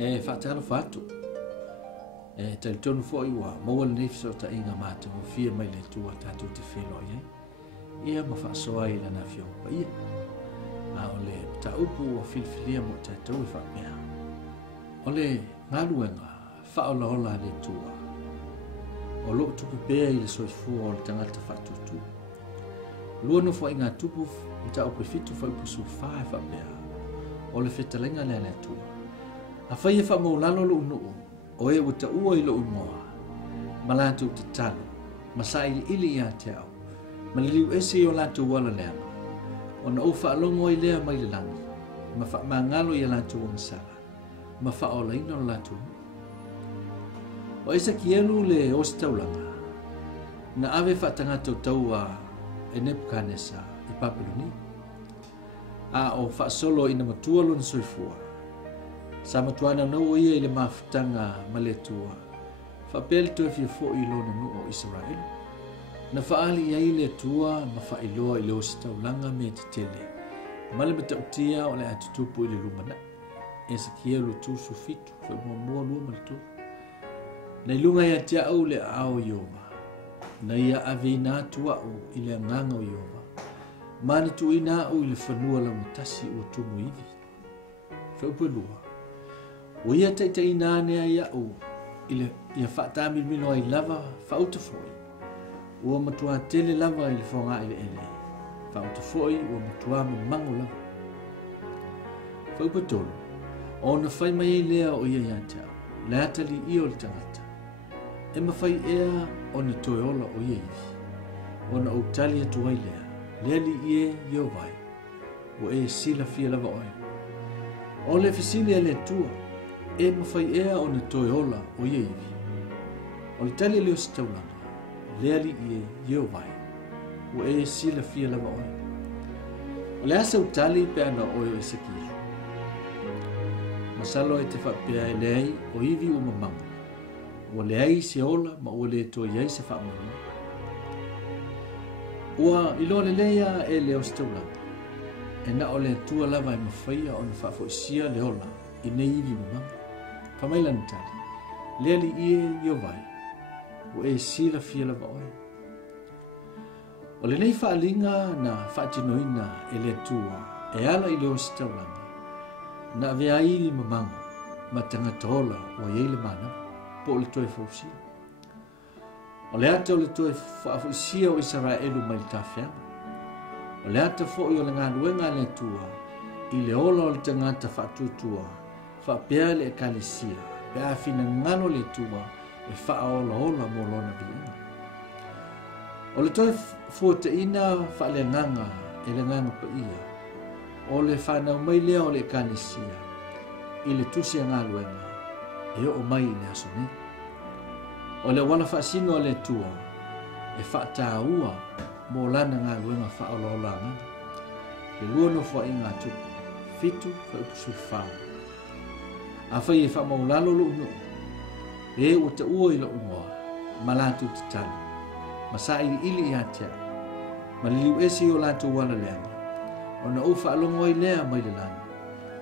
whaatalo whatu. Tali tonu fo iwa, maua le nefi so ta inga mata mo fia mai le tua tātou te whelo ia. Ia ma whaasoa i lana fio pa ia. A ole ta upu o filfilia mo tātou i whaamea. Ole ngaluenga, whaolaola le tua. O loo tupu pēa i le soifua o le tangata whaatutu. Lua no fo inga tupu i ta upu fitu fa upu su whae whaamea. O le whetalenga le ana tua. A whaia wha maulalo lo unuu. O e uta ua i lo ungoa. Malatu te talo. Masa ili ia te au. Maliliu ese o latu wala leanga. O na ufa alongo i lea mai le langi. Ma wha mangalo i latu o msala. Ma wha o laina o latu. O esa kielu le osi taulanga. Na ave wha tangata taua e Nebuchadnezzar i Babyloni. A o wha solo ina matua lon soifua. Sa matuana no ia i le mafutanga maletua. Whapele toi fia fo i lona nu o Israel. Na whaali ia i le tua ma whailoa i le osi taulanga me te tele. Male me tautia o le atutupu i le lumana. E sa kia lu tusu fitu, wha mua lua maletu. Na ilunga ia tia au le ao ioma. Na ia aveina tua au i le nganga o ioma. Mani tu ina au i le whanua la mutasi o tumu ivi. Whaupelua. O ia taita ina nea ia au ia whaatami mino ai lava whautafoi. Ua matua tele lava i le whonga i le ele. Whautafoi ua matua me mango lava. Whaupatolo. O na whai mai e lea o ia iantau. Le atali i o le tangata. E mawhai ea o na toe ola o ia iwi. O na autali atu ai lea. Lea li ie io vai. O e sila fia lava oe. O le fisili e le tua. E mawhai ea o na toe ola o ia iwi. O le tali leo sitaulanga. Lea li ie io vai. O e sila fia lava oe. O le asa utali pe ana oe o seki. Masalo e te whapea e leai o iwi o mamanga. Ua leai se ola ma ua le to iai se whaamanga. Ua ilo le leia e leo staulanga. E na o le tua lava e mawhaia o na whafoisia le ola i ne iwi mamanga. Whamaila nitali. Lea li ie io vai. Ua e sila fia lava oe. O le nei whaalinga na whaatinoina e le tua e ala i leo staulanga. Na vea ili mamanga, ma tangatola o yeile mana, po le toe fausia. O le ata o le toe fausia o Israelu mai tafianga. O le ata fo i o le ngaluenga le tua, i le ola o le tangata fatutua, whapea le ekalesia, pe a fina ngano le tua, e wha ola ola mo lona bilinga. O le toe fuataina wha le nganga, e le nganga pa ia, o le whanau mai lea o le kanisia, i le tusi a ngaluenga, e o mai le asoni. O le wana whaasino le tua, e whaataa ua, mo lana ngaluenga whaololanga. Le lua no fwa inga tupu, fitu whaupusu whao. A whai e wha maulalo lo uno, e o te ua i lo unoa, malatu te talo, masa ili i atia, maliliu esi o latu wala leanga. O na ufa alongo i lea mai le lana.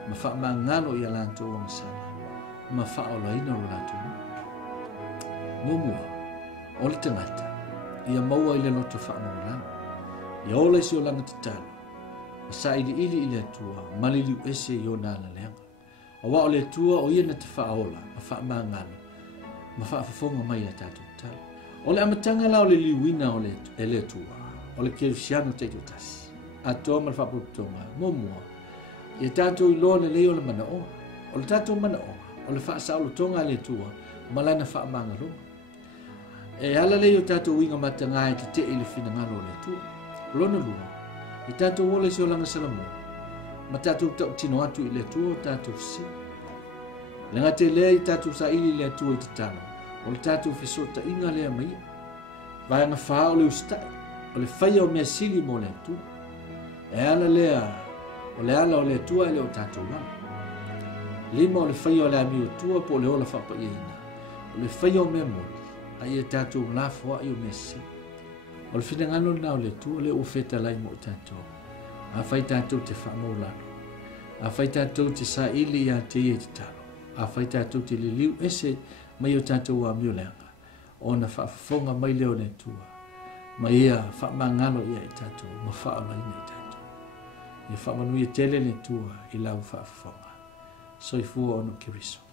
Ma wha mangalo i alanto o masana. Ma wha o laina o lato. Mumua, o le tangata. Ia maua i le loto wha maulana. Ia ola isi o langa te talo. Ma sa ili i le atua. Maliliu ese i o nana leanga. O wa o le atua o ia na te wha ola. Ma wha mangalo. Ma wha fafonga mai a tatu talo. O le amatanga la o le liwina o le atua. O le kerisiano teito tasi. A toa mal whaputonga, momua. I tātou i loa le leo le mana o. O le tātou mana o. O le wha saolo tonga le tua. Malana wha manga longa. E ala leo tātou winga matangai te te ili fina ngalo le tua. Lona lua. I tātou wole se o langa salamo. Ma tātou tau tino atu i le tua tātou si. Lenga te lea i tātou sa ili le tua i te tano. O le tātou fisota inga lea mai. Vaianga wha o le ustai. O le whaia o mea sili mo le tua. E ala lea, o le ala o le tua e le o tātou lana. Lima o le whaia o le ami o tua po le ola whapa i ina. O le whaia o mea moli, a i e tātou mlafua i o mea si. O le whingano na o le tua le o feta lai mo tātou. A whai tātou te wha maulano. A whai tātou te sa ili i a te i te talo. a fai tātou te li liu ese mai o tātou a miulenga. O na whaafonga mai leo ne tua. Ma ia whaamangalo ia i tātou, ma whaalai nei tātou. Ia whaamanui tele ne tua i lau whaafonga. Soifua ono kiriso.